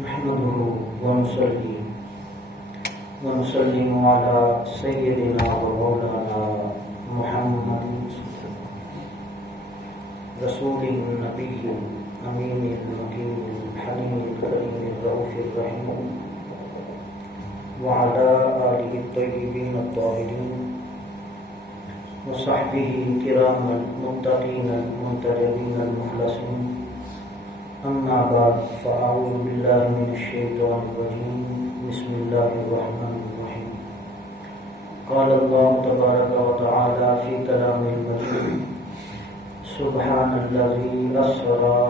نحمده ونصلي ونسلم على سيدنا ومولانا محمد رسول النبي الأمين المكين الحليم الكريم الرؤوف الرحيم وعلى آله الطيبين الطاهرين وصحبه الكرام المتقين المنتجبين المخلصين. أما بعد فأعوذ بالله من الشيطان الرجيم. بسم الله الرحمن الرحيم. قال الله تبارك وتعالى في كلام المجيد: سبحان الذي أسرى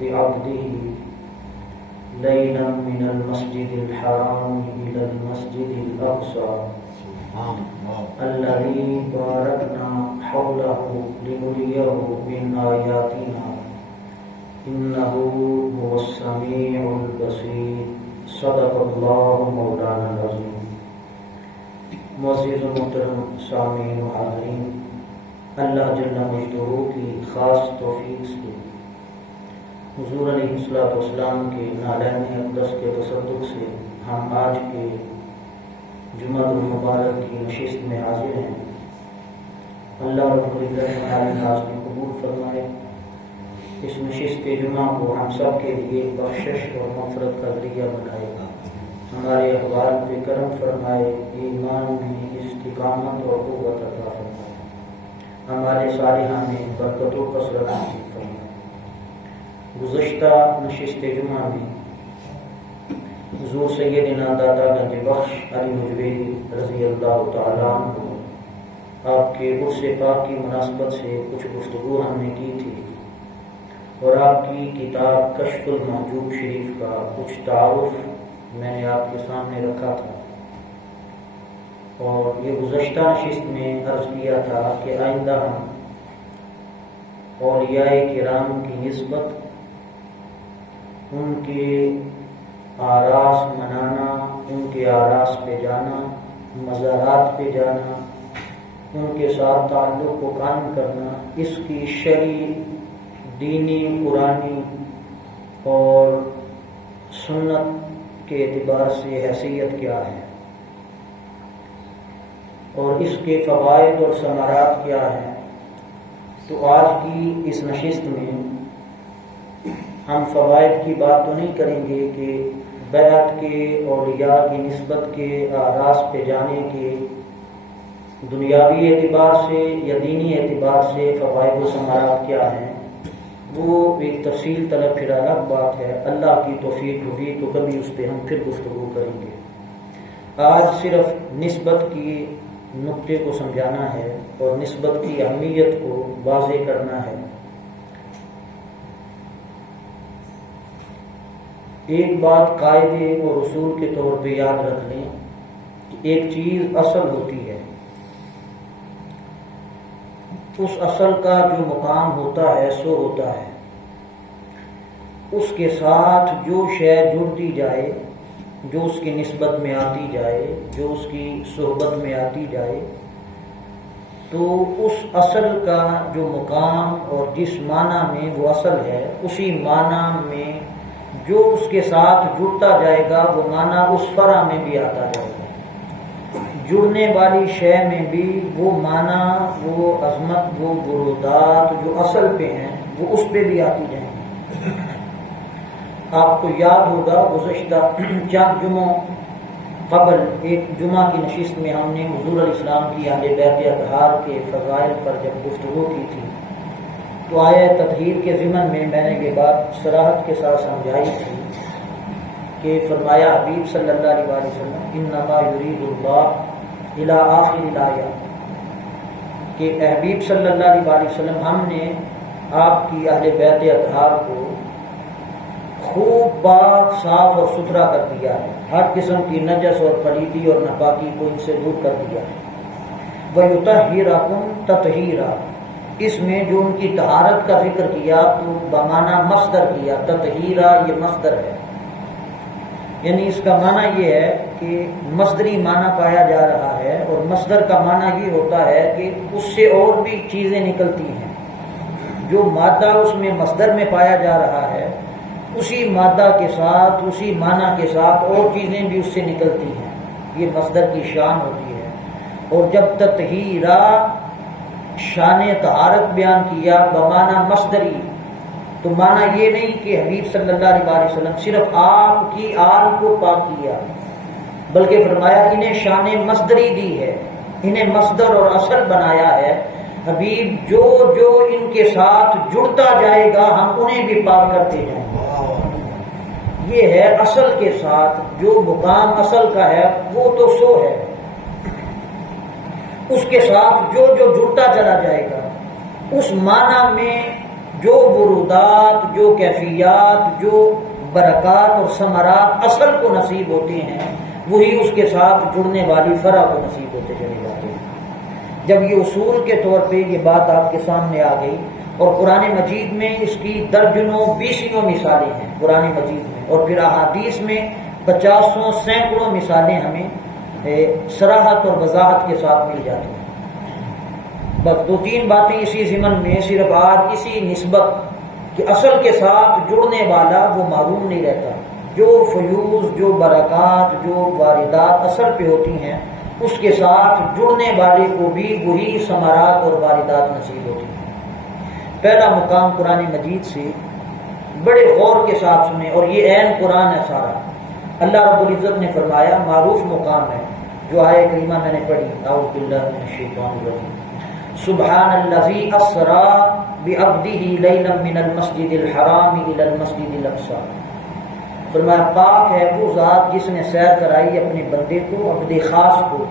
بعبده ليلا من المسجد الحرام إلى المسجد الأقصى الذي باركنا حوله لنريه من آياتنا إنه هو السميع البصير. صدق اللہ مولانا العظیم. معزز و محترم سامعین و حاضرین، اللہ جل مجدہ کی خاص توفیق سے حضور علیہ السلام کے نالین اقدس کے تصدق سے ہم آج کے جمعہ المبارک کی نشست میں حاضر ہیں. اللہ رب العزت ہماری نماز میں قبول فرمائے. اس نشست جمعہ کو ہم سب کے لیے بخشش اور مغفرت کا ذریعہ بنائے گا. ہمارے احوال پہ کرم فرمائے، ایمان میں استقامت اور قوت عطا فرمائے، ہمارے صالحہ میں برکت و کثرت نصیب فرمائے. گزشتہ نشست جمعہ میں حضور سیدنا داتا گنج بخش علی مجویری رضی اللہ تعالیٰ عنہ آپ کے عرس پاک کی مناسبت سے کچھ گفتگو ہم نے کی تھی، اور آپ کی کتاب کشف المحجوب شریف کا کچھ تعارف میں نے آپ کے سامنے رکھا تھا. اور یہ گزشتہ نشست میں عرض کیا تھا کہ آئندہ ہم اولیاء کرام کی نسبت، ان کے آراس منانا، ان کے آراس پہ جانا، مزارات پہ جانا، ان کے ساتھ تعلق کو قائم کرنا، اس کی شرعی، دینی، قرآنی اور سنت کے اعتبار سے حیثیت کیا ہے، اور اس کے فوائد اور ثمرات کیا ہیں. تو آج کی اس نشست میں ہم فوائد کی بات تو نہیں کریں گے کہ بیعت کے، اولیاء کی نسبت کے، آراس پہ جانے کے دنیاوی اعتبار سے یا دینی اعتبار سے فوائد و ثمرات کیا ہیں. وہ ایک تفصیل طلب پھر الگ بات ہے. اللہ کی توفیق ہوگی تو کبھی اس پہ ہم پھر گفتگو کریں گے. آج صرف نسبت کی نقطے کو سمجھانا ہے اور نسبت کی اہمیت کو واضح کرنا ہے. ایک بات قاعدے اور اصول کے طور پہ یاد رکھ لیں کہ ایک چیز اصل ہوتی ہے، اس اصل کا جو مقام ہوتا ہے سو ہوتا ہے. اس کے ساتھ جو شے جڑتی جائے، جو اس کی نسبت میں آتی جائے، جو اس کی صحبت میں آتی جائے، تو اس اصل کا جو مقام اور جس معنی میں وہ اصل ہے، اسی معنی میں جو اس کے ساتھ جڑتا جائے گا وہ معنی اس فرع میں بھی آتا جائے گا. جڑنے والی شے میں بھی وہ معنی، وہ عظمت، وہ برودات جو اصل پہ ہیں وہ اس پہ بھی آتی جائیں گی. آپ کو یاد ہوگا گزشتہ چند جمعوں قبل ایک جمعہ کی نشست میں ہم نے حضور علیہ السلام کی اہل بیت اطہار کے فضائل پر جب گفتگو کی تھی تو آیہ تطہیر کے ضمن میں نے یہ بات صراحت کے ساتھ سمجھائی تھی کہ فرمایا حبیب صلی اللہ علیہ وسلم انما یرید اللہ الی آخر الآیہ، کہ حبیب صلی اللہ علیہ وسلم ہم نے آپ کی اہل بیت اطہار کو خوب پاک، صاف اور ستھرا کر دیا ہے، ہر قسم کی نجس اور پلیدی اور ناپاکی کو ان سے دور کر دیا ہے. وَيُطَهِّرَكُمْ تَطْهِيرًا، اس میں جو ان کی طہارت کا ذکر کیا تو بمعنی مصدر کیا. تطہیرا یہ مصدر ہے، یعنی اس کا معنی یہ ہے کہ مصدری معنی پایا جا رہا ہے، اور مصدر کا معنی یہ ہوتا ہے کہ اس سے اور بھی چیزیں نکلتی ہیں. جو مادہ اس میں مصدر میں پایا جا رہا ہے اسی مادہ کے ساتھ اسی معنی کے ساتھ اور چیزیں بھی اس سے نکلتی ہیں، یہ مصدر کی شان ہوتی ہے۔ اور جب تطہیرا شان طہارت بیان کیا بمعنی مصدری، تو معنی یہ نہیں کہ حبیب صلی اللہ علیہ وسلم صرف آپ کی آل کو پاک کیا، بلکہ فرمایا انہیں شان مصدری دی ہے، انہیں مصدر اور اصل بنایا ہے۔ حبیب جو جو ان کے ساتھ جڑتا جائے گا ہم انہیں بھی پاک کرتے جائیں گے۔ یہ ہے اصل کے ساتھ، جو مقام اصل کا ہے وہ تو سو ہے، اس کے ساتھ جو جو جڑتا چلا جائے گا اس معنی میں جو برودات، جو کیفیات، جو برکات اور ثمرات اصل کو نصیب ہوتے ہیں وہی اس کے ساتھ جڑنے والی فرع کو نصیب ہوتے چلے جاتے ہیں۔ جب یہ اصول کے طور پہ یہ بات آپ کے سامنے آ گئی، اور قرآن مجید میں اس کی درجنوں بیسوں مثالیں ہیں قرآن مجید میں، اور پھر احادیث میں 50 سینکڑوں مثالیں ہمیں صراحت اور وضاحت کے ساتھ مل جاتی ہیں۔ بس 2-3 باتیں اسی ضمن میں صرف آج اسی نسبت کہ اصل کے ساتھ جڑنے والا وہ معروم نہیں رہتا، جو فیوز، جو برکات، جو واردات اصل پہ ہوتی ہیں اس کے ساتھ جڑنے والے کو بھی وہی ثمرات اور واردات نصیب ہوتی ہیں۔ پہلا مقام قرآن مجید سے بڑے غور کے ساتھ سنیں، اور یہ عین قرآن ہے سارا۔ اللہ رب العزت نے فرمایا، معروف مقام ہے جو آیہ کریمہ میں نے پڑھی، اعوذ باللہ من الشیطان الرجیم، سبحان الذی اسری بعبدہ لیلا من المسجد الحرام الی المسجد الاقصی۔ فرمایا پاک ہے وہ ذات جس نے سیر کرائی اپنے بندے کو، عبد خاص کو،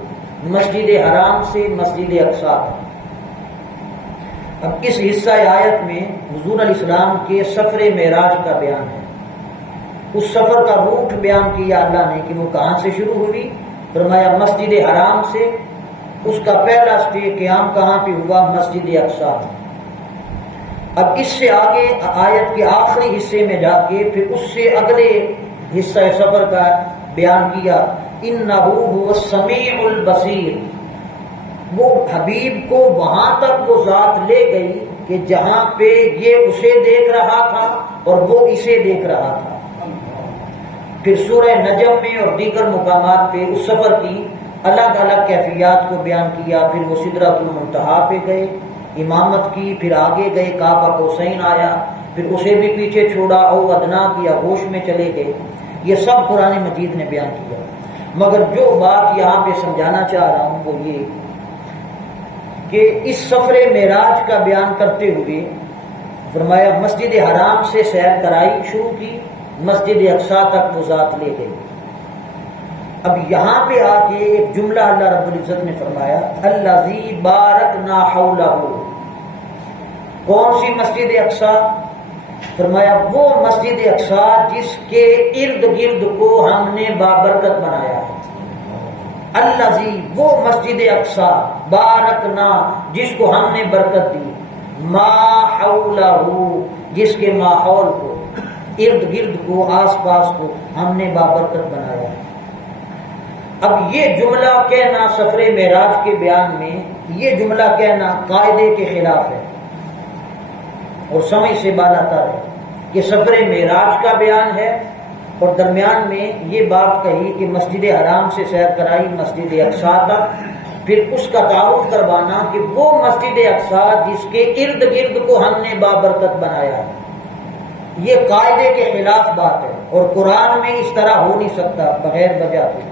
مسجد حرام سے مسجد اقصی تک۔ اب اس حصہ آیت میں حضور علیہ السلام کے سفر معراج کا بیان ہے۔ اس سفر کا روٹ بیان کیا اللہ نے کہ وہ کہاں سے شروع ہوئی، فرمایا مسجد حرام سے، اس کا پہلا سٹے قیام کہاں پہ ہوا، مسجد اقصی۔ اب اس سے آگے آیت کے آخری حصے میں جا کے پھر اس سے اگلے حصہ سفر کا بیان کیا، انہ هو السمیع البصیر۔ وہ حبیب کو وہاں تک وہ ذات لے گئی کہ جہاں پہ یہ اسے دیکھ رہا تھا اور وہ اسے دیکھ رہا تھا۔ پھر سورہ نجم میں اور دیگر مقامات پہ اس سفر کی الگ الگ کیفیات کو بیان کیا۔ پھر وہ سدرۃ المنتہا پہ گئے، امامت کی، پھر آگے گئے، کعبہ قوسین آیا، پھر اسے بھی پیچھے چھوڑا، او ادنا کیا، ہوش میں چلے گئے۔ یہ سب قرآن مجید نے بیان کیا، مگر جو بات یہاں پہ سمجھانا چاہ رہا ہوں وہ یہ کہ اس سفر معراج کا بیان کرتے ہوئے فرمایا مسجد حرام سے سیر کرائی شروع کی، مسجد اقصی تک وہ ذات لے گئی۔ اب یہاں پہ آ کے ایک جملہ اللہ رب العزت نے فرمایا، الذی بارکنا حولہ۔ کون سی مسجد اقصی؟ فرمایا وہ مسجد اقصی جس کے ارد گرد کو ہم نے بابرکت بنایا ہے۔ الذی وہ مسجد اقصی، بارکنا جس کو ہم نے برکت دی، ما حولہ جس کے ماحول کو، ارد گرد کو، آس پاس کو ہم نے بابرکت بنایا ہے۔ اب یہ جملہ کہنا سفر معراج کے بیان میں، یہ جملہ کہنا قاعدے کے خلاف ہے اور سمجھ سے بالاتر ہے کہ سفر معراج کا بیان ہے اور درمیان میں یہ بات کہی کہ مسجد حرام سے سیر کرائی مسجد اقصی تک، پھر اس کا تعارف کروانا کہ وہ مسجد اقصی جس کے ارد گرد کو ہم نے بابرکت بنایا ہے۔ یہ قاعدے کے خلاف بات ہے اور قرآن میں اس طرح ہو نہیں سکتا بغیر وجہ کے،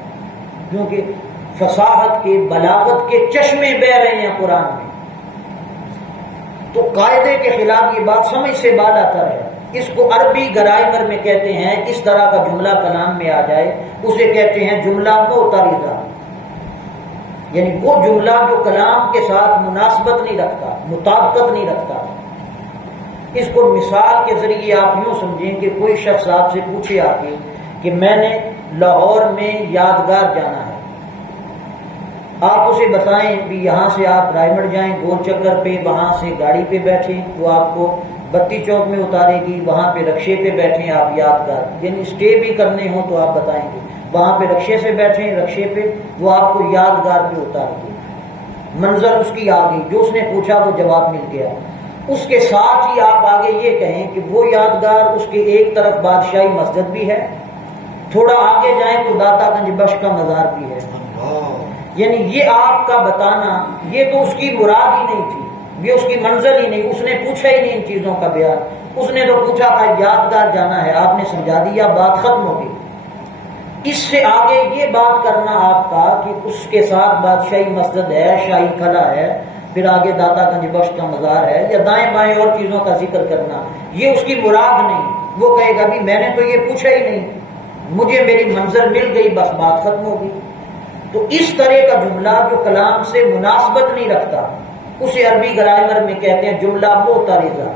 کیونکہ فصاحت کے، بلاغت کے چشمے بہہ رہے ہیں قرآن میں، تو قاعدے کے خلاف یہ بات سمجھ سے بالاتر ہے۔ اس کو عربی گرامر میں کہتے ہیں، اس طرح کا جملہ کلام میں آ جائے اسے کہتے ہیں جملہ معترضہ، یعنی وہ جملہ جو کلام کے ساتھ مناسبت نہیں رکھتا، مطابقت نہیں رکھتا۔ اس کو مثال کے ذریعے آپ یوں سمجھیں کہ کوئی شخص آپ سے پوچھے آ کے کہ میں نے لاہور میں یادگار جانا ہے، آپ اسے بتائیں بھی یہاں سے آپ رائمنڈ جائیں گول چکر پہ، وہاں سے گاڑی پہ بیٹھیں، وہ آپ کو بتی چوک میں اتارے گی، وہاں پہ رکشے پہ بیٹھیں آپ یادگار، یعنی اسٹے بھی کرنے ہوں تو آپ بتائیں گے، وہاں پہ رکشے سے بیٹھیں، رکشے پہ وہ آپ کو یادگار پہ اتارے گی۔ منظر اس کی آ گئی، جو اس نے پوچھا وہ جواب مل گیا۔ اس کے ساتھ ہی آپ آگے یہ کہیں کہ وہ یادگار اس کے ایک طرف بادشاہی مسجد بھی ہے، تھوڑا آگے جائیں تو داتا گنج بخش کا مزار بھی ہے۔ یعنی یہ آپ کا بتانا یہ تو اس کی مراد ہی نہیں تھی، یہ اس کی منزل ہی نہیں، اس نے پوچھا ہی نہیں ان چیزوں کا بیان، اس نے تو پوچھا تھا یادگار جانا ہے، آپ نے سمجھا دیا، بات ختم ہو گئی۔ اس سے آگے یہ بات کرنا آپ کا کہ اس کے ساتھ بادشاہی مسجد ہے، شاہی قلعہ ہے، پھر آگے داتا گنج بخش کا مزار ہے، یا دائیں بائیں اور چیزوں کا ذکر کرنا، یہ اس کی مراد نہیں۔ وہ کہے گا بھی میں نے تو یہ پوچھا ہی نہیں، مجھے میری منزل مل گئی، بس بات ختم ہو گئی۔ تو اس طرح کا جملہ جو کلام سے مناسبت نہیں رکھتا اسے عربی گرامر میں کہتے ہیں جملہ معترضہ۔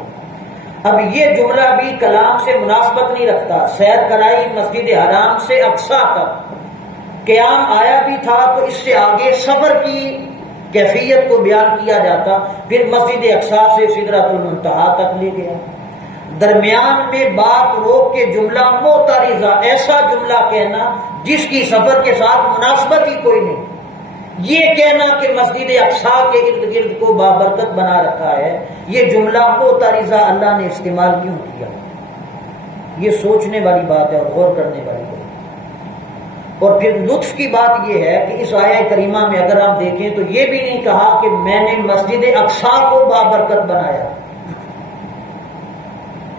اب یہ جملہ بھی کلام سے مناسبت نہیں رکھتا۔ سیر کرائی مسجد حرام سے اقصیٰ تک، قیام آیا بھی تھا تو اس سے آگے سفر کی کیفیت کو بیان کیا جاتا، پھر مسجد اقصیٰ سے سدرۃ المنتہا تک لے گیا۔ درمیان میں بات روک کے جملہ معترضہ، ایسا جملہ کہنا جس کی سفر کے ساتھ مناسبت ہی کوئی نہیں، یہ کہنا کہ مسجد اقصیٰ کے ارد گرد کو بابرکت بنا رکھا ہے، یہ جملہ معترضہ اللہ نے استعمال کیوں کیا؟ یہ سوچنے والی بات ہے اور غور کرنے والی بات ہے۔ اور پھر لطف کی بات یہ ہے کہ اس آیہ کریمہ میں اگر آپ دیکھیں تو یہ بھی نہیں کہا کہ میں نے مسجد اقصیٰ کو بابرکت بنایا،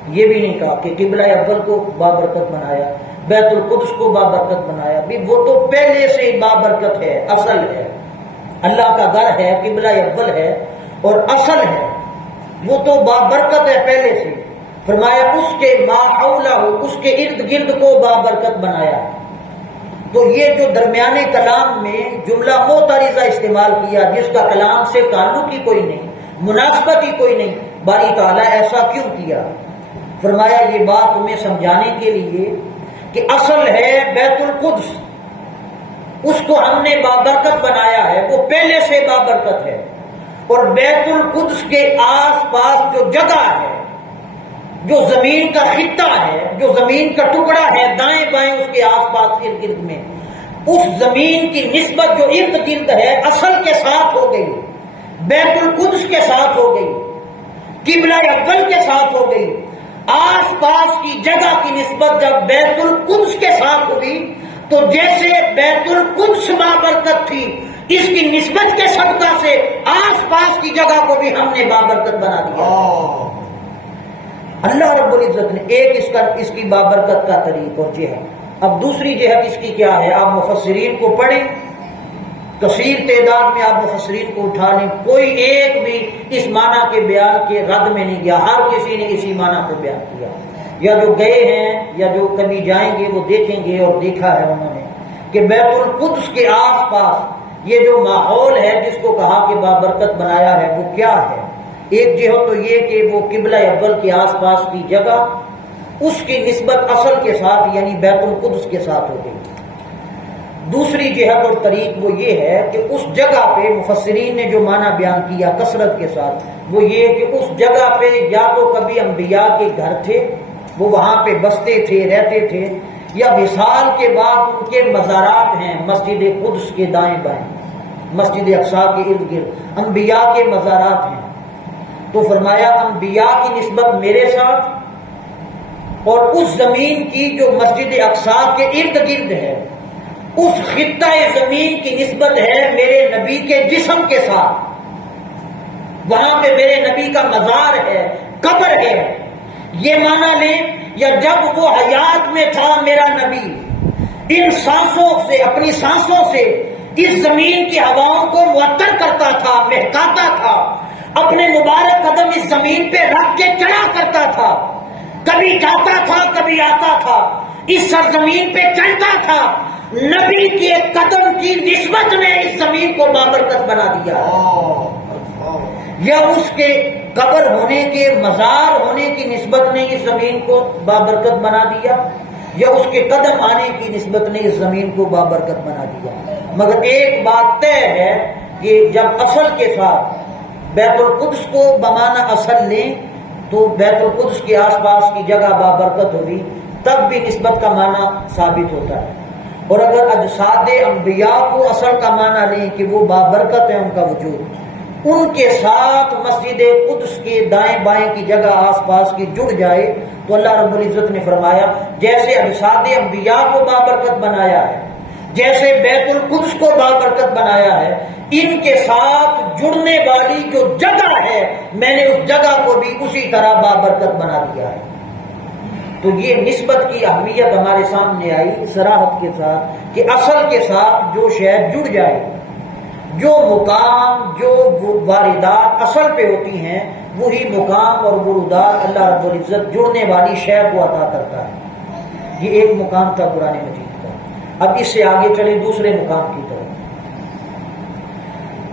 یہ بھی نہیں کہا کہ قبلہ اول کو بابرکت بنایا، بیت القدس کو بابرکت بنایا، بھی وہ تو پہلے سے بابرکت ہے، اصل ہے، اللہ کا گھر ہے، قبلہ اول ہے اور اصل ہے، وہ تو بابرکت ہے پہلے سے۔ فرمایا اس کے ما حولہ، اس کے ارد گرد کو بابرکت بنایا۔ تو یہ جو درمیانے کلام میں جملہ معترضہ استعمال کیا جس کا کلام سے تعلق ہی کوئی نہیں، مناسبت ہی کوئی نہیں، باری تعالیٰ ایسا کیوں کیا؟ فرمایا یہ بات تمہیں سمجھانے کے لیے کہ اصل ہے بیت القدس، اس کو ہم نے بابرکت بنایا ہے، وہ پہلے سے بابرکت ہے، اور بیت القدس کے آس پاس جو جگہ ہے، جو زمین کا خطہ ہے، جو زمین کا ٹکڑا ہے دائیں بائیں اس کے آس پاس ارد گرد میں، اس زمین کی نسبت جو ارد گرد ہے اصل کے ساتھ ہو گئی، بیت القدس کے ساتھ ہو گئی، قبلہ اول کے ساتھ ہو گئی۔ آس پاس کی جگہ کی نسبت جب بیت القدس کے ساتھ ہوئی تو جیسے بیت القدس بابرکت تھی، اس کی نسبت کے صدقہ سے آس پاس کی جگہ کو بھی ہم نے بابرکت بنا دیا۔ اللہ رب العزت نے ایک اس کی بابرکت کا طریق اور جہت۔ اب دوسری جہت اس کی کیا ہے؟ آپ مفسرین کو پڑھیں، کثیر تعداد میں آپ مفسرین کو اٹھا لیں، کوئی ایک بھی اس معنی کے بیان کے رد میں نہیں گیا، ہر کسی نے اسی معنی کو بیان کیا، یا جو گئے ہیں یا جو کبھی جائیں گے وہ دیکھیں گے، اور دیکھا ہے انہوں نے کہ بیت القدس کے آس پاس یہ جو ماحول ہے جس کو کہا کہ بابرکت بنایا ہے وہ کیا ہے؟ ایک جہت تو یہ کہ وہ قبلہ اول کے آس پاس کی جگہ اس کی نسبت اصل کے ساتھ یعنی بیت القدس کے ساتھ ہو گئی۔ دوسری جہت اور طریق وہ یہ ہے کہ اس جگہ پہ مفسرین نے جو معنی بیان کیا کثرت کے ساتھ وہ یہ کہ اس جگہ پہ یا تو کبھی انبیاء کے گھر تھے، وہ وہاں پہ بستے تھے، رہتے تھے، یا وصال کے بعد ان کے مزارات ہیں مسجد قدس کے دائیں بائیں، مسجد اقصیٰ کے ارد گرد انبیاء کے مزارات ہیں۔ تو فرمایا انبیاء کی نسبت میرے ساتھ، اور اس زمین کی جو مسجد اقصیٰ کے ارد گرد ہے اس خطہ زمین کی نسبت ہے میرے نبی کے جسم کے ساتھ، وہاں پہ میرے نبی کا مزار ہے، قبر ہے، یہ معنی لیں، یا جب وہ حیات میں تھا میرا نبی ان سانسوں سے، اپنی سانسوں سے اس زمین کی ہواؤں کو معطر کرتا تھا، مہکاتا تھا، اپنے مبارک قدم اس زمین پہ رکھ کے چڑھا کرتا تھا، کبھی جاتا تھا کبھی آتا تھا، اس سرزمین پہ چلتا تھا، نبی کے قدم کی نسبت میں اس زمین کو بابرکت بنا دیا، یا اس کے قبر ہونے کے مزار ہونے کی نسبت نے اس زمین کو بابرکت بنا دیا، یا اس کے قدم آنے کی نسبت نے اس زمین کو بابرکت بنا دیا۔ مگر ایک بات طے ہے کہ جب اصل کے ساتھ بیت القدس کو بمعنی اصل لیں تو بیت القدس کے آس پاس کی جگہ بابرکت ہوگی، تب بھی نسبت کا معنی ثابت ہوتا ہے۔ اور اگر اجساد انبیاء کو اصل کا معنی لیں کہ وہ بابرکت ہے ان کا وجود، ان کے ساتھ مسجد قدس کے دائیں بائیں کی جگہ آس پاس کی جڑ جائے تو اللہ رب العزت نے فرمایا جیسے اجساد انبیاء کو بابرکت بنایا ہے، جیسے بیت القدس کو بابرکت بنایا ہے، ان کے ساتھ جڑنے والی جو جگہ ہے میں نے اس جگہ کو بھی اسی طرح بابرکت بنا دیا ہے۔ تو یہ نسبت کی اہمیت ہمارے سامنے آئی صراحت کے ساتھ کہ اصل کے ساتھ جو شے جڑ جائے، جو مقام جو واردات اصل پہ ہوتی ہیں وہی مقام اور ورودات اللہ رب العزت جڑنے والی شے کو عطا کرتا ہے۔ یہ ایک مقام تھا قرآن مجید کا۔ اب اس سے آگے چلے دوسرے مقام کی طرف،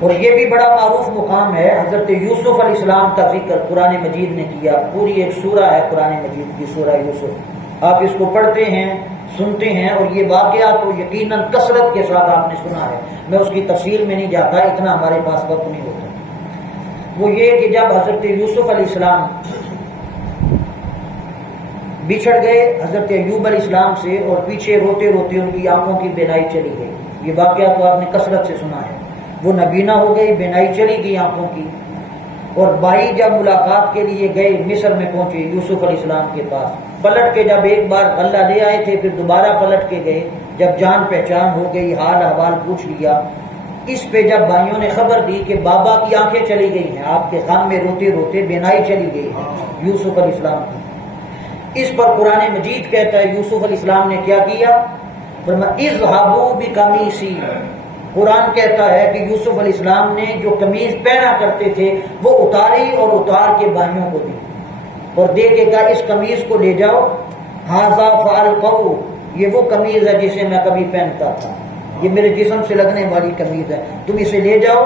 اور یہ بھی بڑا معروف مقام ہے۔ حضرت یوسف علیہ السلام کا ذکر قرآن مجید نے کیا، پوری ایک سورہ ہے قرآن مجید کی، سورہ یوسف۔ آپ اس کو پڑھتے ہیں، سنتے ہیں، اور یہ واقعہ تو یقیناً کثرت کے ساتھ آپ نے سنا ہے، میں اس کی تفصیل میں نہیں جاتا، اتنا ہمارے پاس وقت نہیں ہوتا۔ وہ یہ کہ جب حضرت یوسف علیہ السلام بچھڑ گئے حضرت ایوب علیہ السلام سے، اور پیچھے روتے روتے ان کی آنکھوں کی بینائی چلی گئی، یہ واقعہ تو آپ نے کثرت سے سنا ہے۔ وہ نابینا ہو گئی، بینائی چلی گئی آنکھوں کی، اور بھائی جب ملاقات کے لیے گئے مصر میں پہنچے یوسف علیہ السلام کے پاس، پلٹ کے جب ایک بار غلہ لے آئے تھے پھر دوبارہ پلٹ کے گئے، جب جان پہچان ہو گئی، حال احوال پوچھ لیا، اس پہ جب بھائیوں نے خبر دی کہ بابا کی آنکھیں چلی گئی ہیں، آپ کے خان میں روتے روتے بینائی چلی گئی ہے یوسف علیہ السلام کی، اس پر قرآن مجید کہتا ہے یوسف علیہ السلام نے کیا کیا؟ فرمایا اذهبوا بقمیصی، قرآن کہتا ہے کہ یوسف علیہ السلام نے جو قمیض پہنا کرتے تھے وہ اتاری اور اتار کے بھائیوں کو دی، اور دے کے کہا اس قمیض کو لے جاؤ، ھذا فالقوا، یہ وہ قمیض ہے جسے میں کبھی پہنتا تھا، یہ میرے جسم سے لگنے والی قمیض ہے، تم اسے لے جاؤ،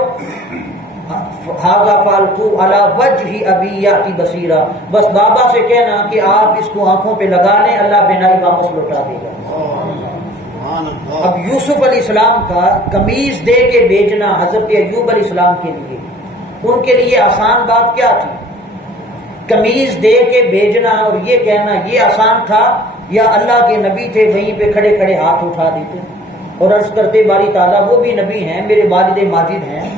ھذا فالقوا علی وجہ ابی یاتی بصیرا، بس بابا سے کہنا کہ آپ اس کو آنکھوں پہ لگا لیں، اللہ بینائی واپس لوٹا دے گا۔ اب یوسف علیہ السلام کا قمیض دے کے بیچنا حضرت ایوب علیہ السلام کے لیے، ان کے لیے آسان بات کیا تھی؟ قمیض دے کے بیچنا اور یہ کہنا یہ آسان تھا، یا اللہ کے نبی تھے وہیں پہ کھڑے کھڑے ہاتھ اٹھا دیتے اور عرض کرتے باری تعالیٰ وہ بھی نبی ہیں، میرے والد ماجد ہیں،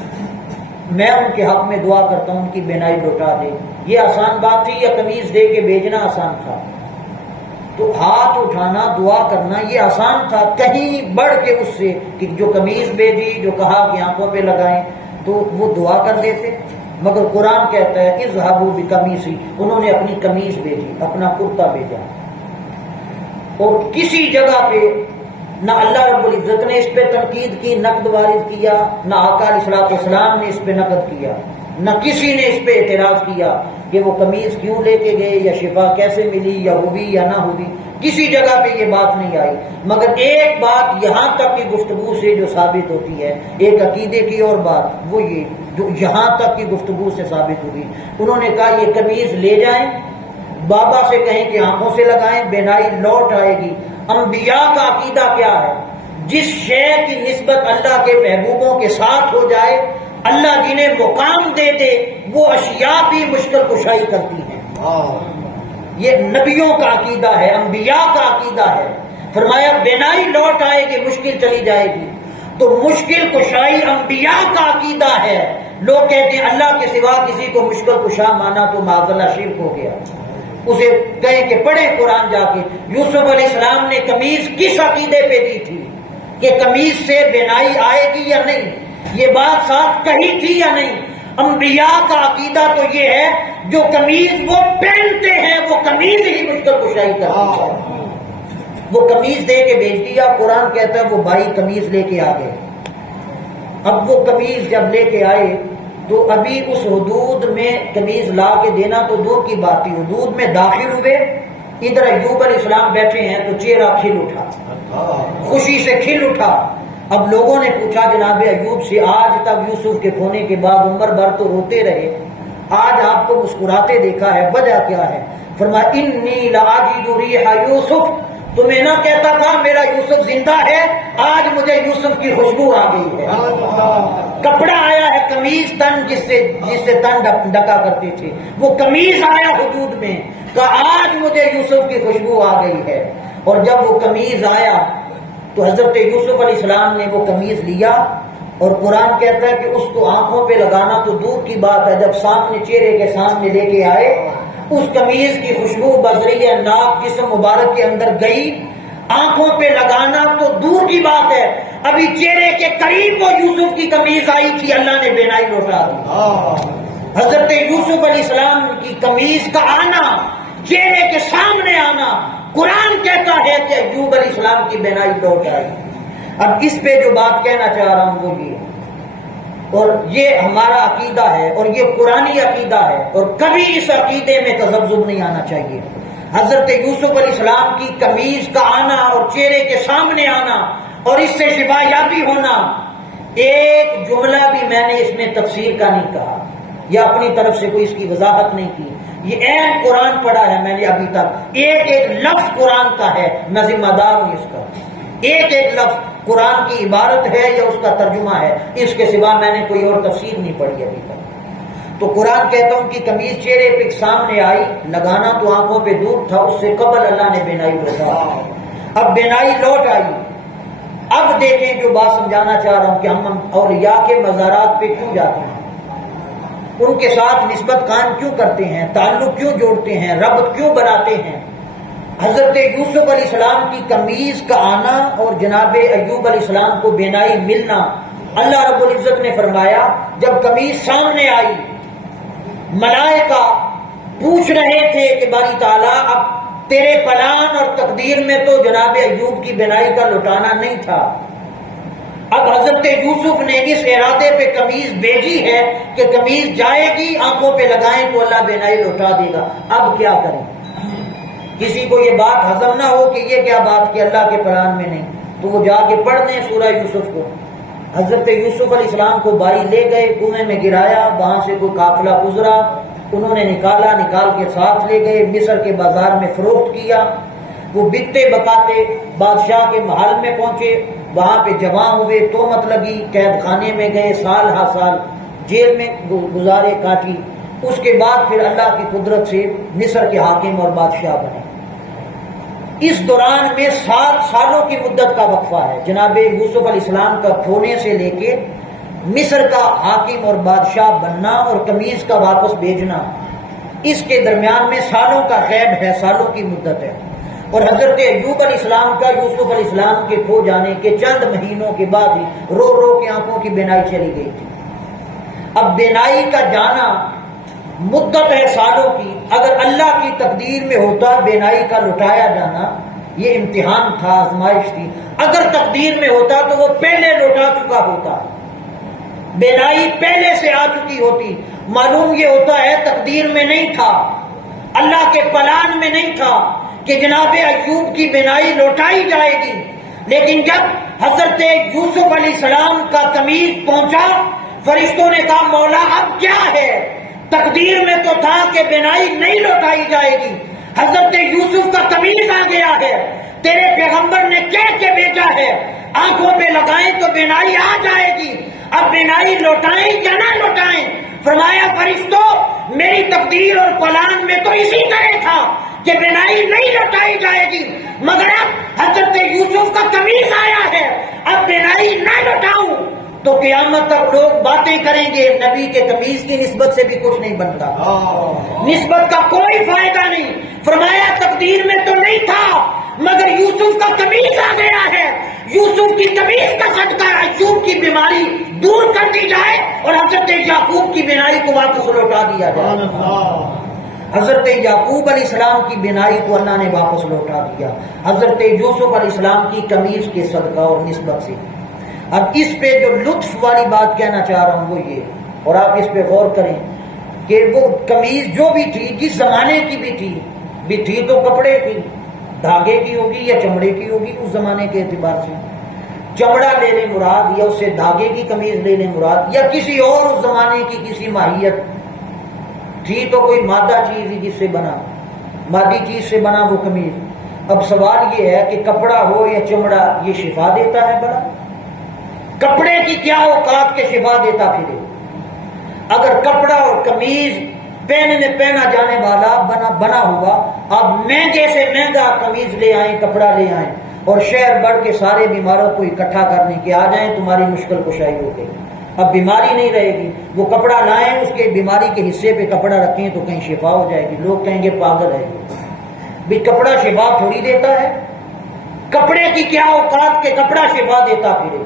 میں ان کے حق میں دعا کرتا ہوں ان کی بینائی لوٹا دے، یہ آسان بات تھی، یا قمیض دے کے بیچنا آسان تھا؟ تو ہاتھ اٹھانا دعا کرنا یہ آسان تھا، کہیں بڑھ کے اس سے کہ جو قمیض بھیجی، جو کہا کہ آنکھوں پہ لگائیں، تو وہ دعا کر دیتے، مگر قرآن کہتا ہے اذهبوا بقمیصی، انہوں نے اپنی قمیض بھیجی، اپنا کرتا بھیجا، اور کسی جگہ پہ نہ اللہ رب العزت نے اس پہ تنقید کی، نقد وارد کیا، نہ آقا علیہ السلام نے اس پہ نقد کیا، نہ کسی نے اس پہ اعتراض کیا کہ وہ قمیض کیوں لے کے گئے، یا شفا کیسے ملی، یا ہوئی یا نہ ہوئی، کسی جگہ پہ یہ بات نہیں آئی، مگر ایک بات یہاں تک کی گفتگو سے جو ثابت ہوتی ہے، ایک عقیدے کی اور بات وہ یہ جو یہاں تک کی گفتگو سے ثابت ہوئی، انہوں نے کہا یہ قمیض لے جائیں، بابا سے کہیں کہ آنکھوں سے لگائیں، بینائی لوٹ آئے گی۔ انبیاء کا عقیدہ کیا ہے؟ جس شے کی نسبت اللہ کے محبوبوں کے ساتھ ہو جائے، اللہ جنہیں مقام دے دے، وہ اشیاء بھی مشکل کشائی کرتی ہیں، یہ نبیوں کا عقیدہ ہے، انبیاء کا عقیدہ ہے۔ فرمایا بینائی لوٹ آئے گی، مشکل چلی جائے گی، تو مشکل کشائی انبیاء کا عقیدہ ہے۔ لوگ کہتے ہیں اللہ کے سوا کسی کو مشکل کشا مانا تو معاذ اللہ شرک ہو گیا، اسے کہیں کہ پڑھے قرآن جا کے، یوسف علیہ السلام نے قمیض کس عقیدے پہ دی تھی کہ قمیض سے بینائی آئے گی یا نہیں، یہ بات ساتھ کہی تھی یا نہیں؟ انبیاء کا عقیدہ تو یہ ہے جو قمیض وہ پہنتے ہیں وہ قمیض ہی مشکل کشائی کرتی ہے، وہ قمیض دے کے بھیج دیا، قرآن کہتا ہے وہ بھائی قمیض لے کے آ گئے۔ اب وہ قمیض جب لے کے آئے تو ابھی اس حدود میں قمیض لا کے دینا تو دور کی بات تھی، حدود میں داخل ہوئے، ادھر ایوب علیہ السلام بیٹھے ہیں تو چہرہ کھل اٹھا، خوشی سے کھل اٹھا۔ اب لوگوں نے پوچھا جناب ایوب سے، آج تک یوسف کے کھونے کے بعد عمر بھر تو روتے رہے، آج آپ کو مسکراتے دیکھا ہے، وجہ کیا ہے؟ فرمایا انی لاجد ریح یوسف، تمہیں نہ کہتا تھا میرا یوسف زندہ ہے، آج مجھے یوسف کی خوشبو آ گئی ہے۔ کپڑا آیا ہے قمیض، تن جس سے تن ڈکا کرتے تھے، وہ قمیض آیا حدود میں، کہ آج مجھے یوسف کی خوشبو آ گئی ہے۔ اور جب وہ قمیض آیا تو حضرت یوسف علیہ السلام نے وہ قمیض لیا اور قرآن کہتا ہے کہ اس کو آنکھوں پہ لگانا تو دور کی بات ہے، جب سامنے چہرے کے سامنے لے کے آئے اس قمیض کی خوشبو بذریعہ ناک جسم مبارک کے اندر گئی، آنکھوں پہ لگانا تو دور کی بات ہے، ابھی چہرے کے قریب وہ یوسف کی قمیض آئی تھی، اللہ نے بینائی لوٹا دی۔ حضرت یوسف علیہ السلام کی قمیض کا آنا، چہرے کے سامنے آنا، قرآن کہتا ہے کہ ایوب علیہ السلام کی بینائی لوٹ آئی۔ اب اس پہ جو بات کہنا چاہ رہا ہوں وہ یہ، اور یہ ہمارا عقیدہ ہے اور یہ قرآنی عقیدہ ہے، اور کبھی اس عقیدے میں تذبذب نہیں آنا چاہیے۔ حضرت یوسف علیہ السلام کی قمیض کا آنا اور چہرے کے سامنے آنا اور اس سے شفا یابی ہونا، ایک جملہ بھی میں نے اس میں تفسیر کا نہیں کہا یا اپنی طرف سے کوئی اس کی وضاحت نہیں کی، یہ عین قرآن پڑھا ہے میں نے ابھی تک، ایک ایک لفظ قرآن کا ہے، میں ذمہ دار ہوں اس کا، ایک ایک لفظ قرآن کی عبارت ہے یا اس کا ترجمہ ہے، اس کے سوا میں نے کوئی اور تفسیر نہیں پڑھی ابھی تک۔ تو قرآن کہتا ہوں کہ قمیض چہرے پہ سامنے آئی، لگانا تو آنکھوں پہ دور تھا، اس سے قبل اللہ نے بینائی لوٹا، اب بینائی لوٹ آئی۔ اب دیکھیں جو بات سمجھانا چاہ رہا ہوں کہ ہم اولیاء کے مزارات پہ کیوں جاتے ہیں، ان کے ساتھ نسبت قائم کیوں کرتے ہیں، تعلق کیوں جوڑتے ہیں، ربط کیوں بناتے ہیں۔ حضرت یوسف علیہ السلام کی قمیض کا آنا اور جناب ایوب علیہ السلام کو بینائی ملنا، اللہ رب العزت نے فرمایا جب قمیض سامنے آئی، ملائکہ پوچھ رہے تھے کہ باری تعالیٰ اب تیرے پلان اور تقدیر میں تو جناب ایوب کی بینائی کا لوٹانا نہیں تھا، اب حضرت یوسف نے اس ارادے پہ قمیض بھیجی ہے کہ قمیض جائے گی، آنکھوں پہ لگائیں تو اللہ بینائی لوٹا دے گا، اب کیا کریں۔ کسی کو یہ بات ہضم نہ ہو کہ یہ کیا بات کہ اللہ کے پلان میں نہیں، تو وہ جا کے پڑھ دیں سورہ یوسف کو۔ حضرت یوسف علیہ السلام کو بھائی لے گئے، کنویں میں گرایا، وہاں سے کوئی قافلہ گزرا، انہوں نے نکال کے ساتھ لے گئے، مصر کے بازار میں فروخت کیا، وہ بکتے بکاتے بادشاہ کے محل میں پہنچے، وہاں پہ جمع ہوئے، تہمت لگی، قید خانے میں گئے، سال ہا سال جیل میں گزارے کاٹی، اس کے بعد پھر اللہ کی قدرت سے مصر کے حاکم اور بادشاہ بنے۔ اس دوران میں 7 سالوں کی مدت کا وقفہ ہے، جناب یوسف علیہ السلام کا کھونے سے لے کے مصر کا حاکم اور بادشاہ بننا اور قمیض کا واپس بھیجنا، اس کے درمیان میں سالوں کا غیب ہے، سالوں کی مدت ہے۔ اور حضرت ایوب علیہ السلام کا یوسف علیہ السلام کے کھو جانے کے چند مہینوں کے بعد ہی رو رو کے آنکھوں کی بینائی چلی گئی تھی۔ اب بینائی کا جانا مدت ہے سالوں کی، اگر اللہ کی تقدیر میں ہوتا بینائی کا لٹایا جانا، یہ امتحان تھا، آزمائش تھی، اگر تقدیر میں ہوتا تو وہ پہلے لوٹا چکا ہوتا، بینائی پہلے سے آ چکی ہوتی۔ معلوم یہ ہوتا ہے تقدیر میں نہیں تھا، اللہ کے پلان میں نہیں تھا کہ جناب ایوب کی بینائی لوٹائی جائے گی، لیکن جب حضرت یوسف علیہ السلام کا قمیض پہنچا، فرشتوں نے کہا مولا اب کیا ہے، تقدیر میں تو تھا کہ بینائی نہیں لوٹائی جائے گی، حضرت یوسف کا قمیض آ گیا ہے، تیرے پیغمبر نے کہہ کے بھیجا ہے آنکھوں پہ لگائیں تو بینائی آ جائے گی، اب بینائی لوٹائیں یا نہ لوٹائیں۔ فرمایا فرشتوں میری تقدیر اور پلان میں تو اسی طرح تھا کہ بینائی نہیں لوٹائی جائے گی، مگر اب حضرت یوسف کا قمیض آیا ہے، اب بینائی نہ لوٹاؤں تو قیامت تک لوگ باتیں کریں گے، نبی کے قمیض کی نسبت سے بھی کچھ نہیں بنتا، نسبت کا کوئی فائدہ نہیں۔ فرمایا تقدیر میں تو نہیں تھا مگر یوسف کا قمیض آ گیا ہے، یوسف کی قمیض کا صدقہ ایوب کی بیماری دور کر دی جائے اور حضرت یعقوب کی بینائی کو واپس لوٹا دیا جائے۔ حضرت یعقوب علیہ السلام کی بینائی کو اللہ نے واپس لوٹا دیا، حضرت یوسف علیہ السلام کی قمیض کے صدقہ اور نسبت سے۔ اب اس پہ جو لطف والی بات کہنا چاہ رہا ہوں وہ یہ، اور آپ اس پہ غور کریں کہ وہ قمیض جو بھی تھی، جس زمانے کی بھی تھی تو کپڑے کی، دھاگے کی ہوگی یا چمڑے کی ہوگی، اس زمانے کے اعتبار سے چمڑا لے لیں مراد، یا اس سے دھاگے کی قمیض لے لیں مراد، یا کسی اور اس زمانے کی کسی ماہیت تھی تو کوئی مادہ چیز ہی جس سے بنا، مادی چیز سے بنا وہ قمیض۔ اب سوال یہ ہے کہ کپڑا ہو یا چمڑا، یہ شفا دیتا ہے بھلا؟ کپڑے کی کیا اوقات کے شفا دیتا پھرے؟ اگر کپڑا اور قمیض پہنا جانے والا بنا ہوا، اب مہنگے سے مہنگا قمیض لے آئیں، کپڑا لے آئیں، اور شہر بھر کے سارے بیماروں کو اکٹھا کرنے کے آ جائیں تمہاری مشکل کشائی ہو گئی، اب بیماری نہیں رہے گی، وہ کپڑا لائیں اس کے بیماری کے حصے پہ کپڑا رکھیں تو کہیں شفا ہو جائے گی، لوگ کہیں گے پاگل ہے بھی کپڑا شفا تھوڑی دیتا ہے، کپڑے کی کیا اوقات کہ کپڑا شفا دیتا پھرے،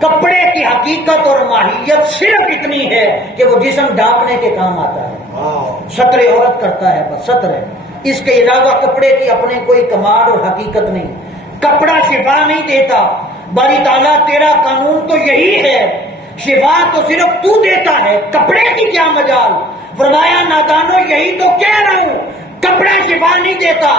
کپڑے کی حقیقت اور ماہیت صرف اتنی ہے کہ وہ جسم ڈھانپنے کے کام آتا ہے، ستر عورت کرتا ہے، بس ستر ہے، اس کے علاوہ کپڑے کی اپنے کوئی کمال اور حقیقت نہیں، کپڑا شفا نہیں دیتا، باری تعالیٰ تیرا قانون تو یہی ہے، شفا تو صرف تو دیتا ہے، کپڑے کی کیا مجال، فرمایا نادانو یہی تو کہہ رہا ہوں، کپڑا شفا نہیں دیتا،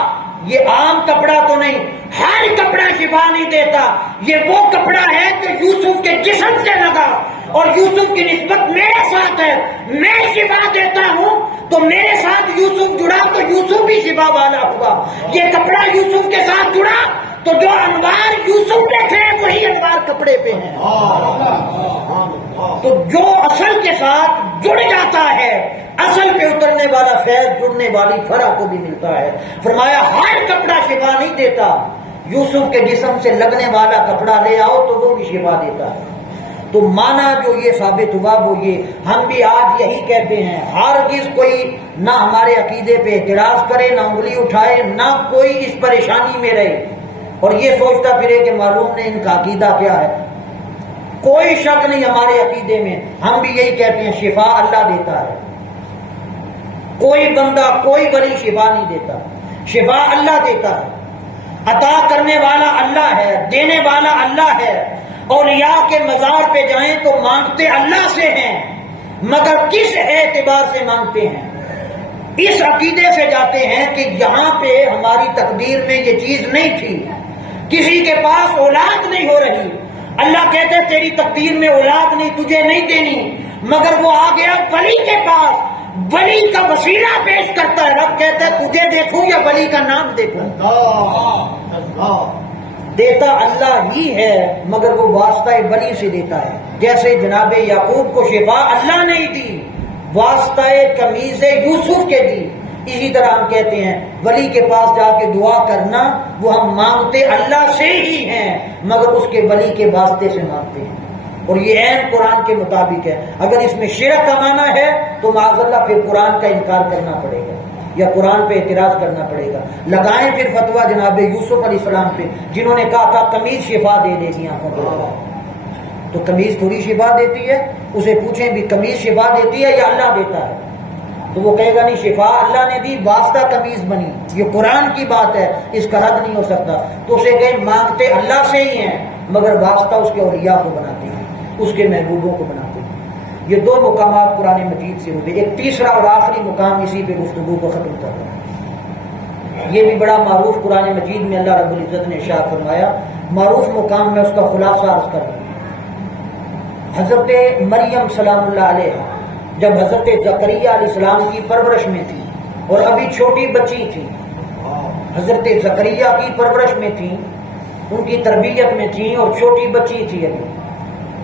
یہ عام کپڑا تو نہیں، ہر کپڑا شفا نہیں دیتا، یہ وہ کپڑا ہے جو یوسف کے جسم سے لگا اور یوسف کی نسبت میرے ساتھ ہے، میں شفا دیتا ہوں تو میرے ساتھ یوسف جڑا تو یوسف بھی شفا والا ہوا، یہ کپڑا یوسف کے ساتھ جڑا تو جو انوار یوسف پہ تھے وہی انوار کپڑے پہ ہیں، تو جو اصل کے ساتھ جڑ جاتا ہے اصل پہ اترنے والا فیض جڑنے والی فرح کو بھی ملتا ہے، فرمایا ہر کپڑا شفا نہیں دیتا، یوسف کے جسم سے لگنے والا کپڑا لے آؤ تو وہ بھی شفا دیتا ہے، تو مانا جو یہ ثابت ہوا وہ یہ ہم بھی آج یہی کہتے ہیں، ہرگز کوئی نہ ہمارے عقیدے پہ اعتراض کرے، نہ انگلی اٹھائے، نہ کوئی اس پریشانی میں رہے اور یہ سوچتا پھرے کہ معلوم نہیں ان کا عقیدہ کیا ہے، کوئی شک نہیں ہمارے عقیدے میں، ہم بھی یہی کہتے ہیں شفا اللہ دیتا ہے، کوئی بندہ کوئی ولی شفا نہیں دیتا، شفا اللہ دیتا ہے، عطا کرنے والا اللہ ہے، دینے والا اللہ ہے، اولیاء کے مزار پہ جائیں تو مانگتے اللہ سے ہیں، مگر کس اعتبار سے مانگتے ہیں؟ اس عقیدے سے جاتے ہیں کہ یہاں پہ ہماری تقدیر میں یہ چیز نہیں تھی، کسی کے پاس اولاد نہیں ہو رہی، اللہ کہتے تیری تقدیر میں اولاد نہیں، تجھے نہیں دینی، مگر وہ آ گیا ولی کے پاس، ولی کا وسیلہ پیش کرتا ہے، رب کہتا ہے تجھے دیکھوں یا ولی کا نام دیکھوں، دیتا اللہ ہی ہے مگر وہ واسطہ ولی سے دیتا ہے، جیسے جناب یعقوب کو شفا اللہ نے ہی دی، واسطہ قمیض یوسف کے دی، اسی طرح ہم کہتے ہیں ولی کے پاس جا کے دعا کرنا وہ ہم مانگتے اللہ سے ہی ہیں مگر اس کے ولی کے واسطے سے مانگتے ہیں، اور یہ عین قرآن کے مطابق ہے، اگر اس میں شرک کا معنی ہے تو معاذ اللہ پھر قرآن کا انکار کرنا پڑے گا یا قرآن پہ اعتراض کرنا پڑے گا، لگائیں پھر فتویٰ جناب یوسف علیہ السلام پہ جنہوں نے کہا تھا قمیض شفا دے دے گی آنکھوں کو، تو قمیض تھوڑی شفا دیتی ہے، اسے پوچھیں بھی قمیض شفا دیتی ہے یا اللہ دیتا ہے، تو وہ کہے گا نہیں شفا اللہ نے دی، واسطہ قمیض بنی، یہ قرآن کی بات ہے، اس کا رد نہیں ہو سکتا، تو اسے کہیں مانگتے اللہ سے ہی ہیں مگر واسطہ اس کے اولیاء کو بناتے ہیں، اس کے محبوبوں کو بناتے ہیں، یہ دو مقامات قرآن مجید سے ہوتے، ایک تیسرا اور آخری مقام اسی پہ گفتگو کو ختم کر رہا ہے، یہ بھی بڑا معروف قرآن مجید میں اللہ رب العزت نے ارشاد فرمایا، معروف مقام میں اس کا خلاصہ عرض کر رہا ہوں، حضرت مریم سلام اللہ علیہ جب حضرت زکریا علیہ السلام کی پرورش میں تھی اور ابھی چھوٹی بچی تھی، حضرت زکریا کی پرورش میں تھی، ان کی تربیت میں تھی اور چھوٹی بچی تھی ابھی،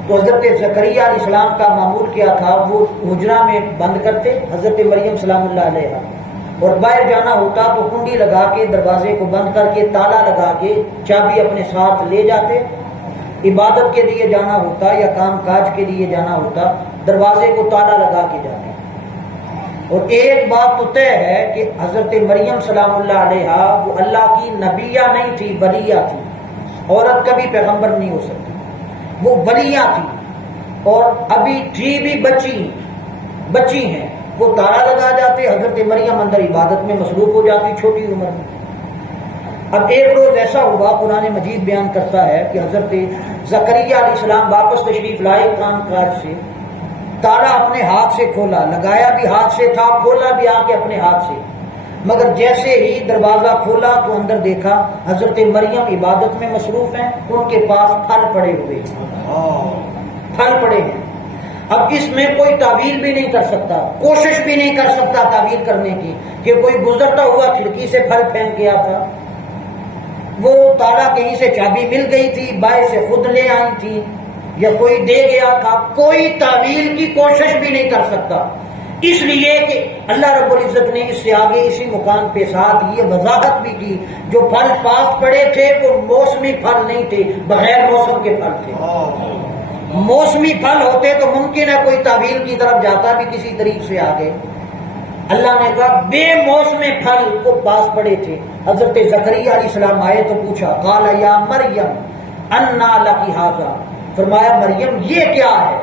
تو حضرت زکریا علیہ السلام کا معمول کیا تھا، وہ حجرہ میں بند کرتے حضرت مریم سلام اللہ علیہ، اور باہر جانا ہوتا تو کنڈی لگا کے دروازے کو بند کر کے تالا لگا کے چابی اپنے ساتھ لے جاتے، عبادت کے لیے جانا ہوتا یا کام کاج کے لیے جانا ہوتا دروازے کو تالا لگا کے جاتے، اور ایک بات تو طے ہے کہ حضرت مریم سلام اللہ علیہ وہ اللہ کی نبیہ نہیں تھی، ولیہ تھی، عورت کبھی پیغمبر نہیں ہو سکتی، وہ ولیہ تھی اور ابھی تھی بھی بچی ہیں، وہ تالا لگا جاتے، حضرت مریم اندر عبادت میں مصروف ہو جاتی چھوٹی عمر میں۔ اب ایک روز ایسا ہوا، قرآن مجید بیان کرتا ہے کہ حضرت زکریا علیہ السلام واپس تشریف لائے کام کاج سے، تالا اپنے ہاتھ سے کھولا، لگایا بھی ہاتھ سے تھا، کھولا بھی آ کے اپنے ہاتھ سے، مگر جیسے ہی دروازہ کھولا تو اندر دیکھا حضرت مریم عبادت میں مصروف ہیں، ان کے پاس پھل پڑے ہوئے پھل پڑے ہیں، اب اس میں کوئی تعویل بھی نہیں کر سکتا، کوشش بھی نہیں کر سکتا تعویل کرنے کی کہ کوئی گزرتا ہوا کھڑکی سے پھل پھینک گیا تھا، وہ تالا کہیں سے چابی مل گئی تھی، باہر سے خود لے آئی تھی یا کوئی دے گیا تھا، کوئی تعویل کی کوشش بھی نہیں کر سکتا، اس لیے کہ اللہ رب العزت نے اس سے آگے اسی مقام پہ ساتھ یہ وضاحت بھی کی جو پھل پاس پڑے تھے وہ موسمی پھل نہیں تھے، بغیر موسم کے پھل تھے۔ موسمی پھل ہوتے تو ممکن ہے کوئی تعویل کی طرف جاتا بھی کسی طریق سے آگے۔ اللہ نے کہا بے موسم پھل کو پاس پڑے تھے۔ حضرت زکریا علیہ السلام آئے تو پوچھا، قال یا مریم انا لکی ھذا، فرمایا مریم یہ کیا ہے؟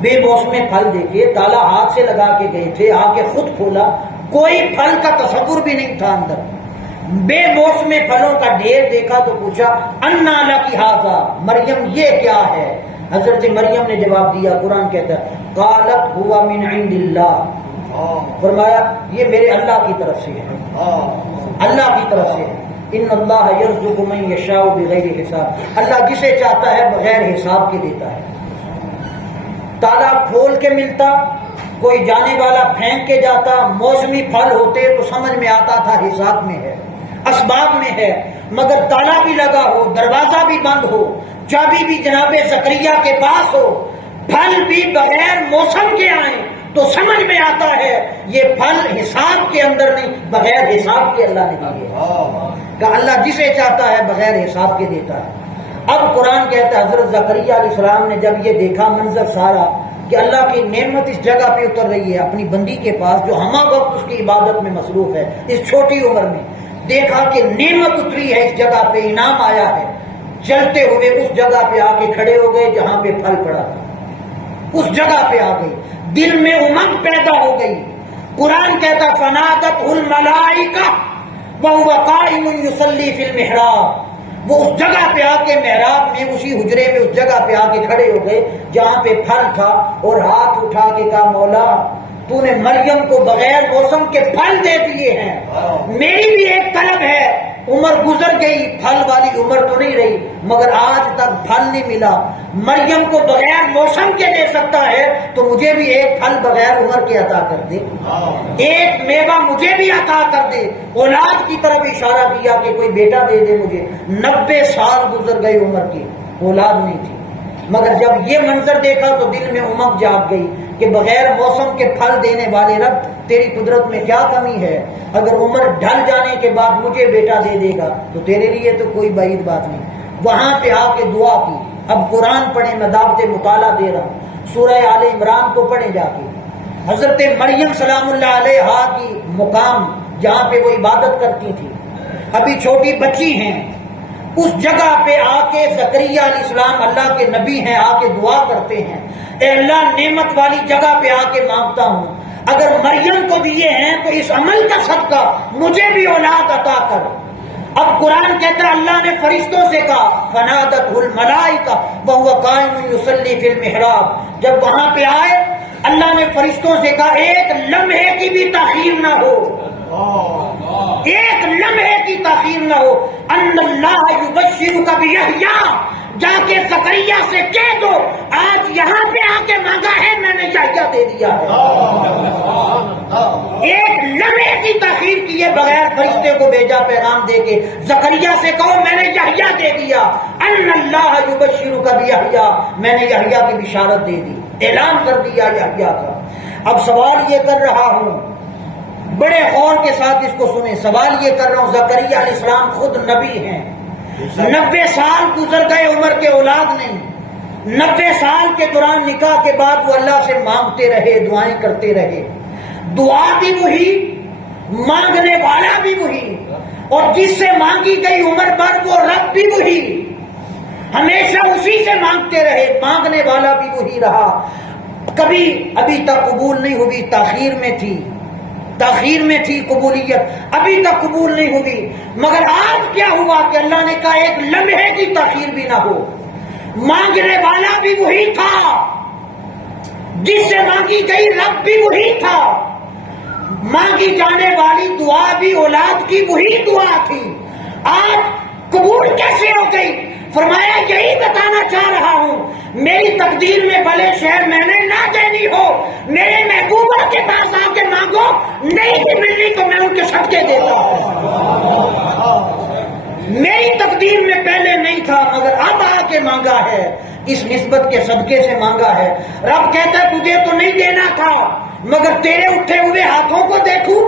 بے موسم پھل دیکھے، تالا ہاتھ سے لگا کے گئے تھے، آ کے خود کھولا، کوئی پھل کا تصور بھی نہیں تھا اندر۔ بے موسم پھلوں کا ڈھیر دیکھا تو پوچھا انا لکی ھذا، مریم یہ کیا ہے؟ حضرت مریم نے جواب دیا، قرآن کہتا ہے قالت هو من عند اللہ، فرمایا یہ میرے اللہ کی طرف سے ہے، اللہ کی طرف سے ہے۔ ان اللہ یرزق من یشاء بغیر حساب، اللہ جسے چاہتا ہے بغیر حساب کے دیتا ہے۔ تالا کھول کے ملتا، کوئی جانے والا پھینک کے جاتا، موسمی پھل ہوتے تو سمجھ میں آتا تھا حساب میں ہے، اسباب میں ہے، مگر تالا بھی لگا ہو، دروازہ بھی بند ہو، چابی بھی جناب زکریا کے پاس ہو، پھل بھی بغیر موسم کے آئیں تو سمجھ میں آتا ہے یہ پھل حساب کے اندر نہیں، بغیر حساب کے اللہ نے دیے کہ اللہ جسے چاہتا ہے بغیر حساب کے دیتا ہے۔ اب قرآن کہتا ہے حضرت زکریا علیہ السلام نے جب یہ دیکھا منظر سارا کہ اللہ کی نعمت اس جگہ پہ اتر رہی ہے اپنی بندی کے پاس جو ہمہ وقت اس کی عبادت میں مصروف ہے، اس چھوٹی عمر میں دیکھا کہ نعمت اتری ہے اس جگہ پہ، انعام آیا ہے، چلتے ہوئے اس جگہ پہ آ کے کھڑے ہو گئے جہاں پہ پھل پڑا تھا، اس جگہ پہ آ گئی، دل میں امنگ پیدا ہو گئی۔ قرآن کہتا فنادتہ الملائکہ وہو قائم یصلی فی المحراب، وہ اس جگہ پہ آ کے محراب میں، اسی حجرے میں اس جگہ پہ آ کے کھڑے ہو گئے جہاں پہ پھل تھا، اور ہاتھ اٹھا کے کہا مولا تو نے مریم کو بغیر موسم کے پھل دے دیے ہیں، میری بھی ایک طلب ہے، عمر گزر گئی، پھل والی عمر تو نہیں رہی مگر آج تک پھل نہیں ملا، مریم کو بغیر موسم کے دے سکتا ہے تو مجھے بھی ایک پھل بغیر عمر کے عطا کر دے، ایک میوہ مجھے بھی عطا کر دے۔ اولاد کی طرف اشارہ کیا کہ کوئی بیٹا دے دے مجھے، 90 سال گزر گئے عمر کی، اولاد نہیں تھی، مگر جب یہ منظر دیکھا تو دل میں امنگ جاگ گئی کہ بغیر موسم کے پھل دینے والے رب تیری قدرت میں کیا کمی ہے، اگر عمر ڈھل جانے کے بعد مجھے بیٹا دے دے گا تو تیرے لیے تو کوئی بعید بات نہیں۔ وہاں پہ آ کے دعا کی۔ اب قرآن پڑھیں، میں دعوت مطالعہ دے رہا ہوں، سورہ آل عمران کو پڑھیں جا کے۔ حضرت مریم سلام اللہ علیہا کی مقام جہاں پہ وہ عبادت کرتی تھی، ابھی چھوٹی بچی ہیں، اس جگہ پہ آ کے زکریا علیہ السلام اللہ کے نبی ہیں، آ کے دعا کرتے ہیں، اے اللہ نعمت والی جگہ پہ آ کے مانگتا ہوں، اگر مریم کو دیے ہیں تو اس عمل کا صدقہ مجھے بھی اولاد عطا کر۔ اب قرآن کہتا ہے اللہ نے فرشتوں سے کہا فنادتہ الملائکہ وہو قائم یصلی فی المحراب، جب وہاں پہ آئے اللہ نے فرشتوں سے کہا ایک لمحے کی بھی تاخیر نہ ہو، ایک لمحے کی تاخیر نہ ہو، ان اللہ یبشرک بیحییٰ، جا کے زکریا سے کہہ دو آج یہاں پہ آ کے مانگا ہے میں نے یحییٰ دے دیا ہے۔ ایک لمحے کی تاخیر کیے بغیر فرشتے کو بھیجا پیغام دے کے، زکریا سے کہو میں نے یحییٰ دے دیا، ان اللہ یبشرک بیحییٰ، میں نے یحییٰ کی بشارت دے دی، اعلان کر دیا یحییٰ کا۔ اب سوال یہ کر رہا ہوں، بڑے غور کے ساتھ اس کو سنیں، سوال یہ کر رہا ہوں، زکریا علیہ السلام خود نبی ہیں، 90 سال گزر گئے عمر کے، اولاد نہیں، 90 سال کے دوران نکاح کے بعد وہ اللہ سے مانگتے رہے، دعائیں کرتے رہے، دعا بھی وہی، مانگنے والا بھی وہی، اور جس سے مانگی گئی عمر بھر وہ رب بھی وہی، ہمیشہ اسی سے مانگتے رہے، مانگنے والا بھی وہی رہا، کبھی ابھی تک قبول نہیں ہوئی، تاخیر میں تھی قبولیت، ابھی تک قبول نہیں ہوئی، مگر آج کیا ہوا کہ اللہ نے کہا ایک لمحے کی تاخیر بھی نہ ہو، مانگنے والا بھی وہی تھا، جس سے مانگی گئی رب بھی وہی تھا، مانگی جانے والی دعا بھی اولاد کی وہی دعا تھی، آج قبول کیسے ہو گئی؟ فرمایا یہی بتانا چاہ رہا ہوں، میری تقدیر میں بھلے شہر میں نے نہ دینی ہو، میرے محبوبہ کے پاس آ کے مانگو، نہیں بھی ملنی تو میں ان کے صدقے دیتا ہوں۔ میری تقدیر میں پہلے نہیں تھا مگر اب آ کے مانگا ہے، اس نسبت کے صدقے سے مانگا ہے۔ رب کہتا ہے تجھے تو نہیں دینا تھا مگر تیرے اٹھے ہوئے ہاتھوں کو دیکھوں،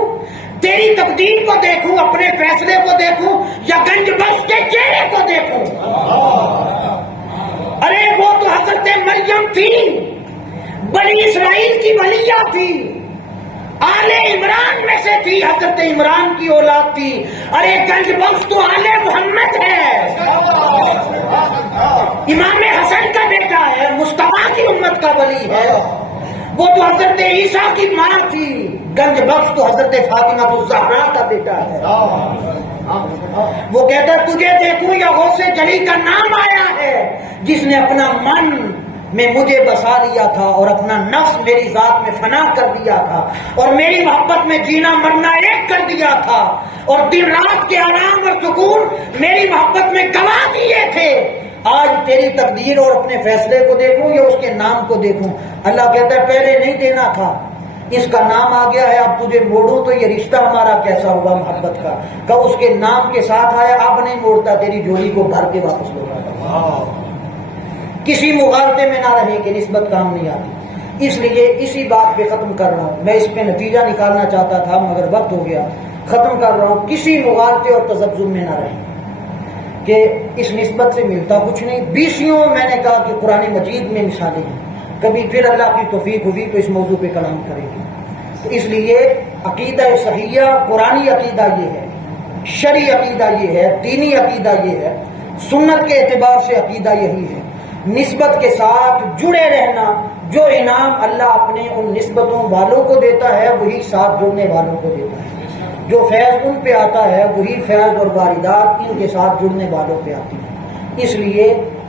تیری تقدیر کو دیکھوں، اپنے فیصلے کو دیکھوں، یا گنج بخش کے چہرے کو دیکھوں۔ ارے وہ تو حضرت مریم تھی، بنی اسرائیل کی ولیہ تھی، آل عمران میں سے تھی، حضرت عمران کی اولاد تھی۔ ارے گنج بخش تو آل محمد ہے، امام حسن کا بیٹا ہے، مصطفیٰ کی امت کا ولی ہے۔ وہ تو حضرت عیسیٰ کی ماں تھی، گنج بخش تو حضرت فاطمہ الزہرا کا بیٹا ہے۔ وہ کہتا ہے تجھے دیکھوں یا غوث جلی کا نام آیا ہے، جس نے اپنا من میں مجھے بسا لیا تھا اور اپنا نفس میری ذات میں فنا کر دیا تھا اور میری محبت میں جینا مرنا ایک کر دیا تھا اور دن رات کے آرام اور سکون میری محبت میں گوا دیے تھے۔ آج تیری تقدیر اور اپنے فیصلے کو دیکھوں یا اس کے نام کو دیکھوں؟ اللہ کہتا ہے پہلے نہیں دینا تھا، اس کا نام آ گیا ہے، اب تجھے موڑوں تو یہ رشتہ ہمارا کیسا ہوگا محبت کا؟ کب اس کے نام کے ساتھ آیا، اب نہیں موڑتا، تیری جوڑی کو بھر کے واپس لوٹاتا۔ کسی مغالطے میں نہ رہیں کہ نسبت کام نہیں آتی۔ اس لیے اسی بات پہ ختم کر رہا ہوں، میں اس پہ نتیجہ نکالنا چاہتا تھا مگر وقت ہو گیا، ختم کر رہا ہوں۔ کسی مغالطے اور تذبذب میں نہ رہیں کہ اس نسبت سے ملتا کچھ نہیں۔ 20 میں نے کہا کہ قرآن مجید میں مثالیں ہیں، کبھی پھر اللہ کی توفیق ہوئی تو اس موضوع پہ کلام کریں گے۔ تو اس لیے عقیدہ صحیحہ قرآنی عقیدہ یہ ہے، شرعی عقیدہ یہ ہے، دینی عقیدہ یہ ہے، سنت کے اعتبار سے عقیدہ یہی ہے، نسبت کے ساتھ جڑے رہنا۔ جو انعام اللہ اپنے ان نسبتوں والوں کو دیتا ہے وہی ساتھ جڑنے والوں کو دیتا ہے، جو فیض ان پہ آتا ہے وہی فیض اور واردات ان کے ساتھ جڑنے والوں پہ آتی ہیں۔ اس لیے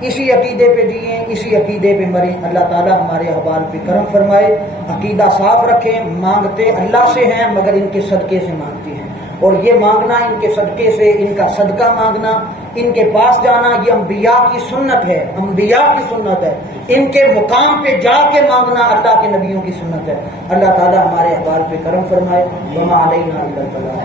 اسی عقیدے پہ جئیں، اسی عقیدے پہ مریں۔ اللہ تعالیٰ ہمارے احوال پہ کرم فرمائے، عقیدہ صاف رکھیں۔ مانگتے اللہ سے ہیں مگر ان کے صدقے سے مانگتے ہیں، اور یہ مانگنا ان کے صدقے سے، ان کا صدقہ مانگنا، ان کے پاس جانا، یہ انبیاء کی سنت ہے، انبیاء کی سنت ہے۔ ان کے مقام پہ جا کے مانگنا اللہ کے نبیوں کی سنت ہے۔ اللہ تعالیٰ ہمارے احوال پہ کرم فرمائے۔ وما علینا الا البلاغ۔